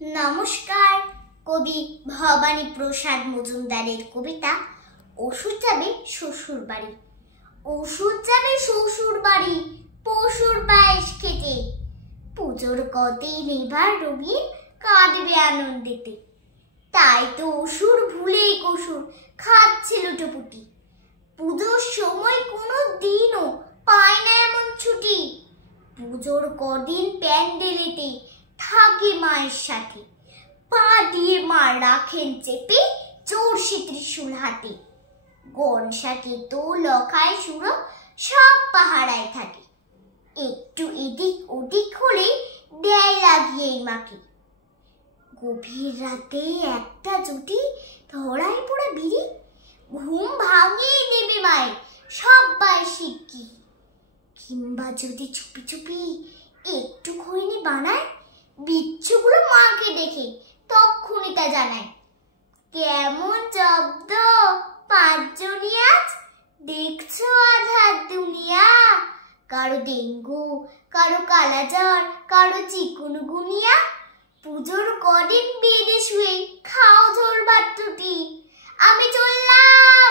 নমস্কার। কবি ভবানী প্রসাদ মজুমদারের কবিতা ওষুধ যাবে শ্বশুর বাড়ি। ওষুধ যাবে শ্বশুর বাড়ি পশুর পায়েস খেতে, পুজোর কদিন এবার রঙিন কাঁদবে আনন্দেতে। তাই তো অসুর ভুলেই কসুর খাচ্ছে লুটোপুটি, পুজোর সময় কোনো দিনও পায় না এমন ছুটি। পুজোর কদিন প্যান্ডেলেতে থাকে মায়ের সাথে, পা দিয়ে মা রাখেন চেপে চোরসে ত্রিশূল হাতে। গনসাকে তো লখায় সুরো সব পাহারায় থাকে, একটু এদিক ওদিক হলে দেয় লাগিয়ে মাকে। গভীর রাতে একটা জুটি ধরায় পোড়া বিড়ি, ঘুম ভাঙিয়ে দেবে মায়ের সবাই শিগগি। কিংবা যদি চুপি চুপি একটু খৈনি বানায়, বিচ্ছুগুলো মাকে দেখে তক্ষুনি তা জানায়। কেমন জব্দ পাঁচজনই আজ, দেখছো আধার দুনিয়া। কারো ডেঙ্গু, কারো কালাজ্বর, কারো চিকুনগুনিয়া। পুজোর কদিন বেডে শুয়ে খাও ঝোল ভাত রুটি, আমি চললাম